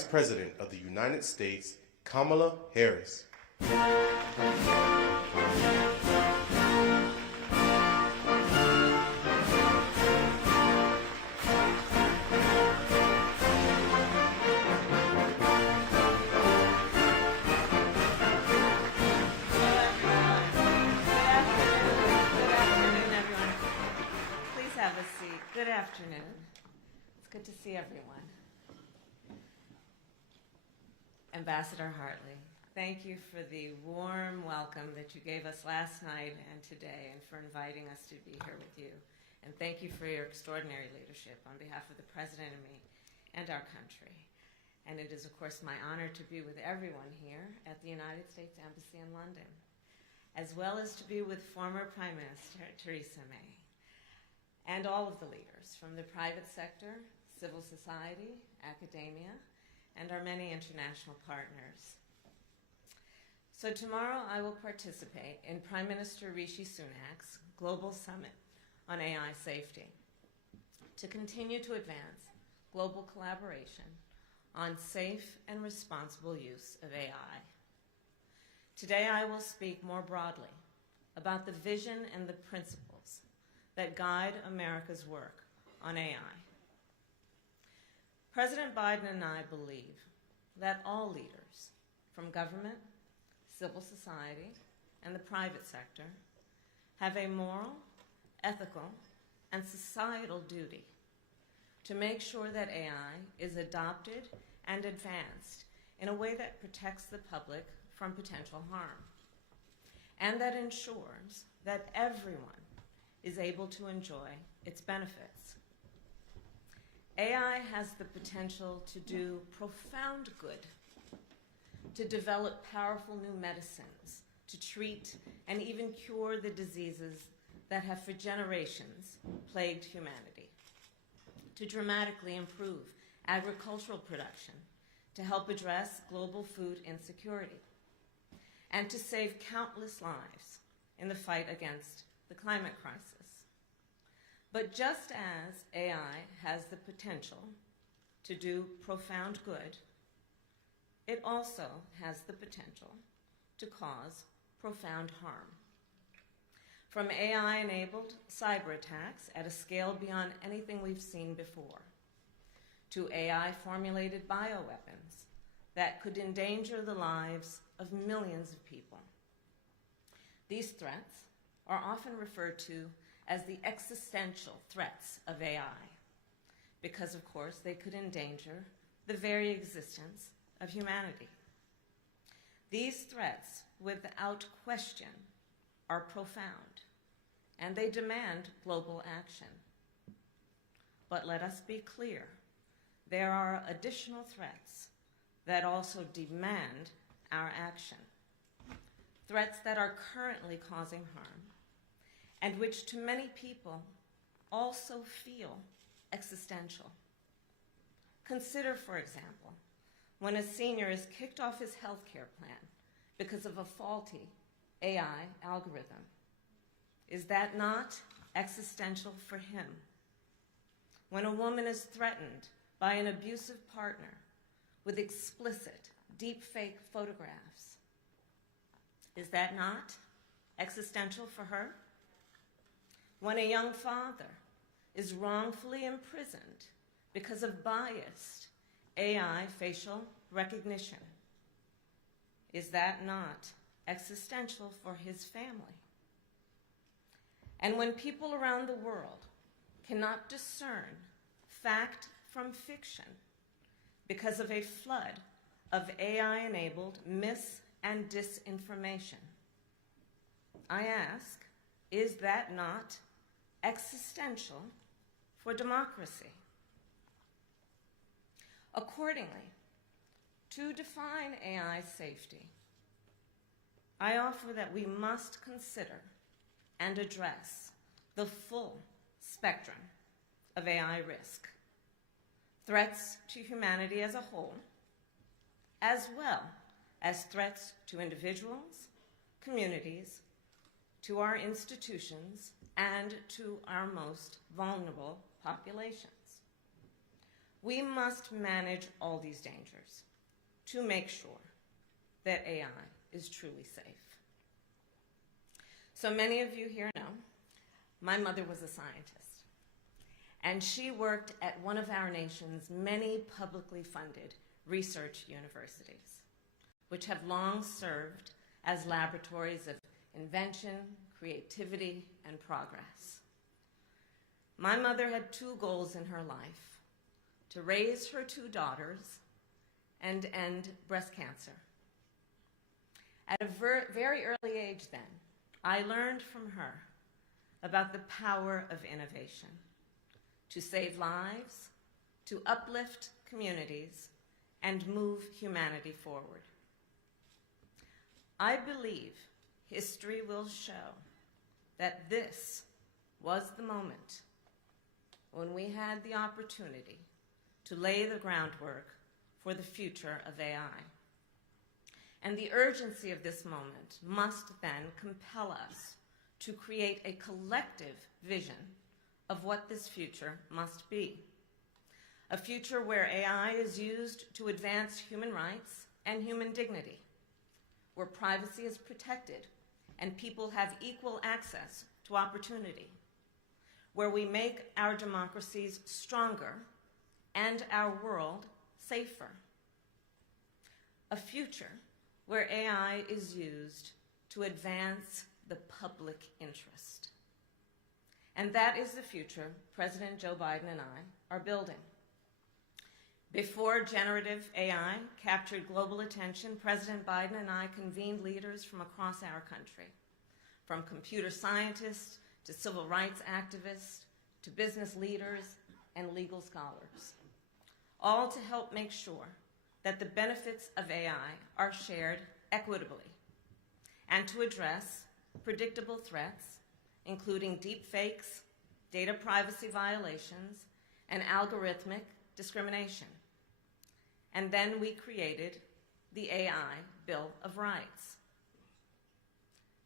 Vice President of the United States, Kamala Harris. Good afternoon. It's good to see everyone. Ambassador Hartley, thank you for the warm welcome that you gave us last night and today, and for inviting us to be here with you. And thank you for your extraordinary leadership on behalf of the President and me and our country. And it is, of course, my honor to be with everyone here at the United States Embassy in London, as well as to be with former Prime Minister Theresa May, and all of the leaders from the private sector, civil society, academia, and our many international partners. So tomorrow I will participate in Prime Minister Rishi Sunak's Global Summit on AI Safety to continue to advance global collaboration on safe and responsible use of AI. Today I will speak more broadly about the vision and the principles that guide America's work on AI. President Biden and I believe that all leaders, from government, civil society, and the private sector, have a moral, ethical, and societal duty to make sure that AI is adopted and advanced in a way that protects the public from potential harm, and that ensures that everyone is able to enjoy its benefits. AI has the potential to do profound good, to develop powerful new medicines, to treat and even cure the diseases that have for generations plagued humanity, to dramatically improve agricultural production, to help address global food insecurity, and to save countless lives in the fight against the climate crisis. But just as AI has the potential to do profound good, it also has the potential to cause profound harm. From AI-enabled cyber attacks at a scale beyond anything we've seen before, to AI-formulated bioweapons that could endanger the lives of millions of people. These threats are often referred to as the existential threats of AI, because, of course, they could endanger the very existence of humanity. These threats, without question, are profound, and they demand global action. But let us be clear, there are additional threats that also demand our action, threats that are currently causing harm, and which to many people also feel existential. Consider, for example, when a senior is kicked off his health care plan because of a faulty AI algorithm. Is that not existential for him? When a woman is threatened by an abusive partner with explicit, deepfake photographs, is that not existential for her? When a young father is wrongfully imprisoned because of biased AI facial recognition, is that not existential for his family? And when people around the world cannot discern fact from fiction because of a flood of AI-enabled mis- and disinformation, I ask, is that not existential for democracy? Accordingly, to define AI safety, I offer that we must consider and address the full spectrum of AI risk, threats to humanity as a whole, as well as threats to individuals, communities, to our institutions, and to our most vulnerable populations. We must manage all these dangers to make sure that AI is truly safe. So many of you here know my mother was a scientist, and she worked at one of our nation's many publicly funded research universities, which have long served as laboratories of invention, creativity, and progress. My mother had two goals in her life: to raise her two daughters and end breast cancer. At a very early age then, I learned from her about the power of innovation to save lives, to uplift communities, and move humanity forward. I believe history will show that this was the moment when we had the opportunity to lay the groundwork for the future of AI. And the urgency of this moment must then compel us to create a collective vision of what this future must be. A future where AI is used to advance human rights and human dignity, where privacy is protected and people have equal access to opportunity, where we make our democracies stronger and our world safer. A future where AI is used to advance the public interest. And that is the future President Joe Biden and I are building. Before generative AI captured global attention, President Biden and I convened leaders from across our country, from computer scientists to civil rights activists to business leaders and legal scholars, all to help make sure that the benefits of AI are shared equitably and to address predictable threats, including deep fakes, data privacy violations, and algorithmic discrimination. And then we created the AI Bill of Rights.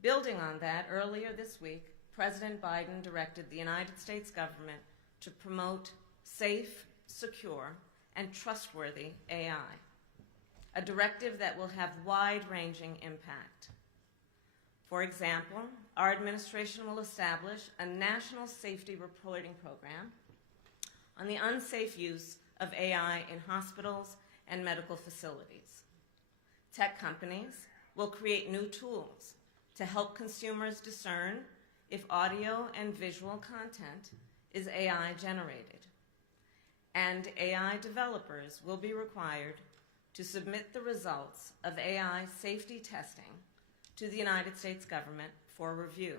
Building on that, earlier this week, President Biden directed the United States government to promote safe, secure, and trustworthy AI, a directive that will have wide-ranging impact. For example, our administration will establish a national safety reporting program on the unsafe use of AI in hospitals and medical facilities. Tech companies will create new tools to help consumers discern if audio and visual content is AI generated. And AI developers will be required to submit the results of AI safety testing to the United States government for review.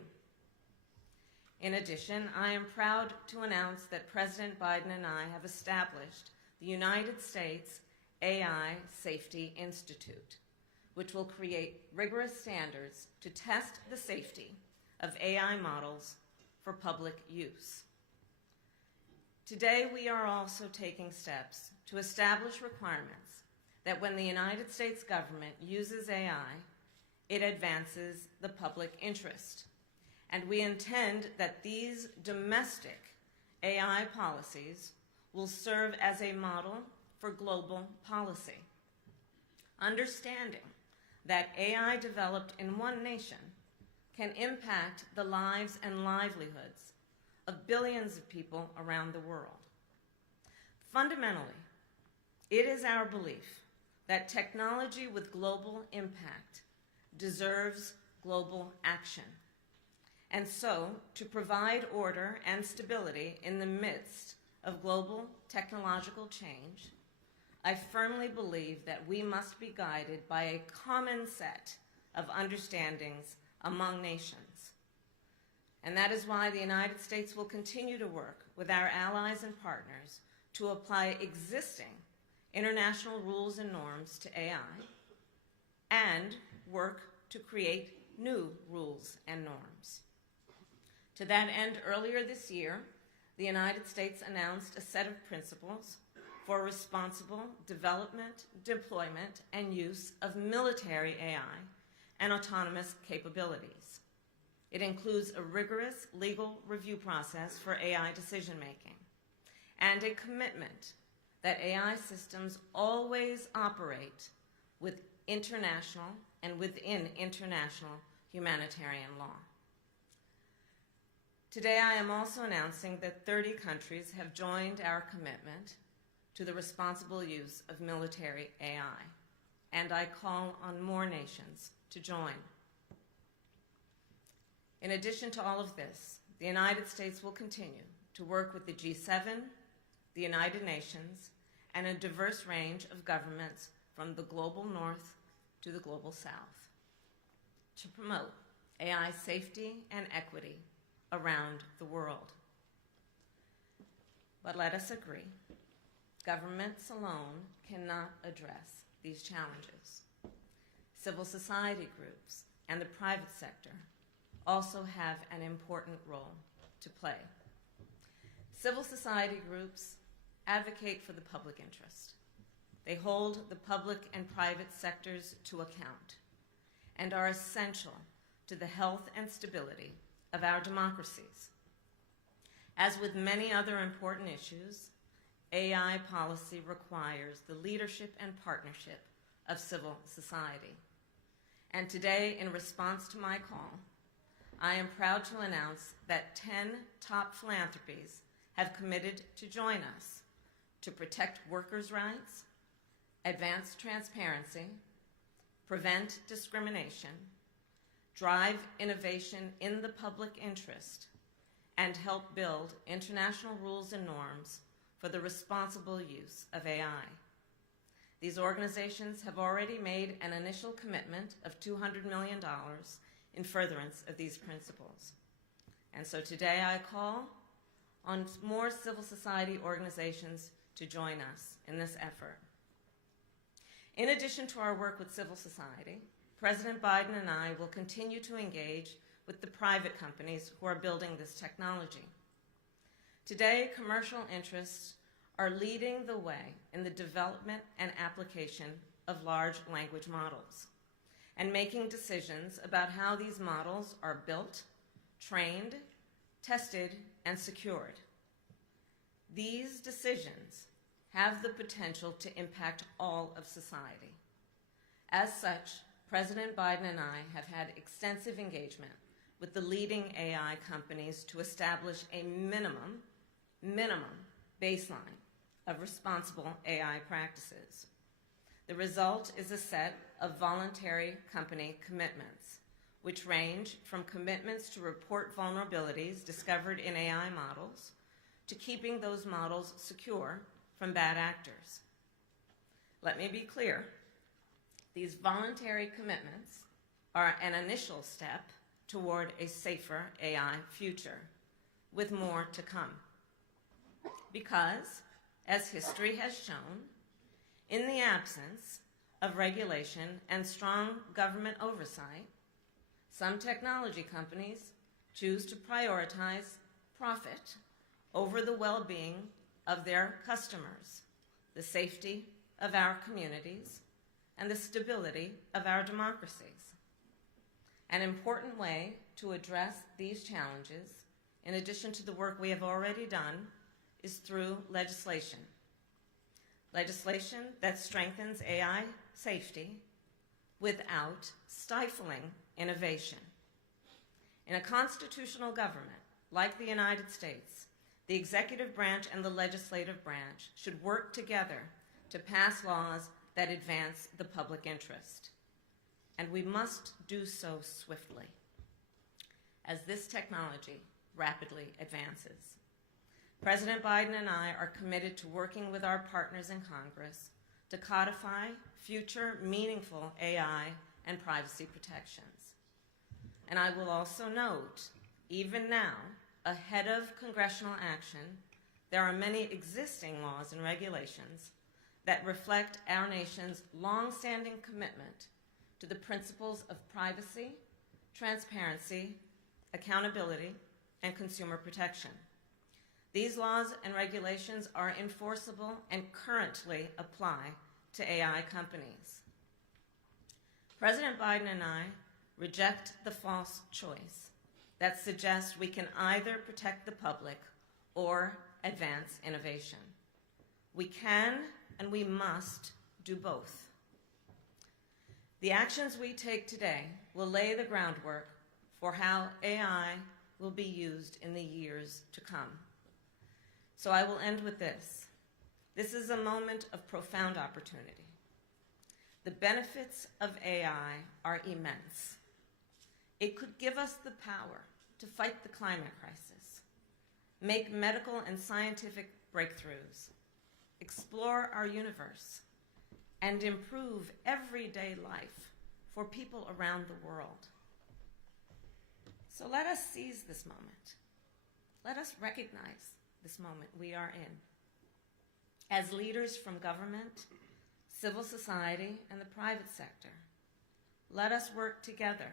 In addition, I am proud to announce that President Biden and I have established the United States AI Safety Institute, which will create rigorous standards to test the safety of AI models for public use. Today, we are also taking steps to establish requirements that when the United States government uses AI, it advances the public interest. And we intend that these domestic AI policies will serve as a model for global policy. Understanding that AI developed in one nation can impact the lives and livelihoods of billions of people around the world. Fundamentally, it is our belief that technology with global impact deserves global action. And so, to provide order and stability in the midst of global technological change, I firmly believe that we must be guided by a common set of understandings among nations. And that is why the United States will continue to work with our allies and partners to apply existing international rules and norms to AI and work to create new rules and norms. To that end, earlier this year, the United States announced a set of principles for responsible development, deployment, and use of military AI and autonomous capabilities. It includes a rigorous legal review process for AI decision-making and a commitment that AI systems always operate with international and within international humanitarian law. Today, I am also announcing that 30 countries have joined our commitment to the responsible use of military AI, and I call on more nations to join. In addition to all of this, the United States will continue to work with the G7, the United Nations, and a diverse range of governments from the global north to the global south to promote AI safety and equity around the world. But let us agree, governments alone cannot address these challenges. Civil society groups and the private sector also have an important role to play. Civil society groups advocate for the public interest. They hold the public and private sectors to account and are essential to the health and stability of our democracies. As with many other important issues, AI policy requires the leadership and partnership of civil society. And today, in response to my call, I am proud to announce that 10 top philanthropies have committed to join us to protect workers' rights, advance transparency, prevent discrimination, drive innovation in the public interest, and help build international rules and norms for the responsible use of AI. These organizations have already made an initial commitment of $200 million in furtherance of these principles. And so today I call on more civil society organizations to join us in this effort. In addition to our work with civil society, President Biden and I will continue to engage with the private companies who are building this technology. Today, commercial interests are leading the way in the development and application of large language models and making decisions about how these models are built, trained, tested, and secured. These decisions have the potential to impact all of society. As such, President Biden and I have had extensive engagement with the leading AI companies to establish a minimum baseline of responsible AI practices. The result is a set of voluntary company commitments, which range from commitments to report vulnerabilities discovered in AI models to keeping those models secure from bad actors. Let me be clear. These voluntary commitments are an initial step toward a safer AI future, with more to come. Because, as history has shown, in the absence of regulation and strong government oversight, some technology companies choose to prioritize profit over the well-being of their customers, the safety of our communities, and the stability of our democracies. An important way to address these challenges, in addition to the work we have already done, is through legislation. Legislation that strengthens AI safety without stifling innovation. In a constitutional government like the United States, the executive branch and the legislative branch should work together to pass laws that advance the public interest. And we must do so swiftly as this technology rapidly advances. President Biden and I are committed to working with our partners in Congress to codify future meaningful AI and privacy protections. And I will also note, even now, ahead of congressional action, there are many existing laws and regulations that reflect our nation's long-standing commitment to the principles of privacy, transparency, accountability, and consumer protection. These laws and regulations are enforceable and currently apply to AI companies. President Biden and I reject the false choice that suggests we can either protect the public or advance innovation. We can and we must do both. The actions we take today will lay the groundwork for how AI will be used in the years to come. So I will end with this. This is a moment of profound opportunity. The benefits of AI are immense. It could give us the power to fight the climate crisis, make medical and scientific breakthroughs, explore our universe, and improve everyday life for people around the world. So let us seize this moment. Let us recognize this moment we are in. As leaders from government, civil society, and the private sector, let us work together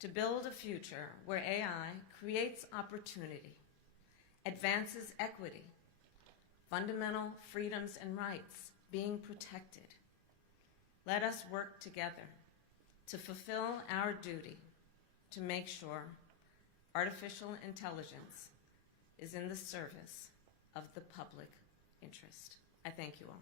to build a future where AI creates opportunity, advances equity, fundamental freedoms and rights being protected. Let us work together to fulfill our duty to make sure artificial intelligence is in the service of the public interest. I thank you all.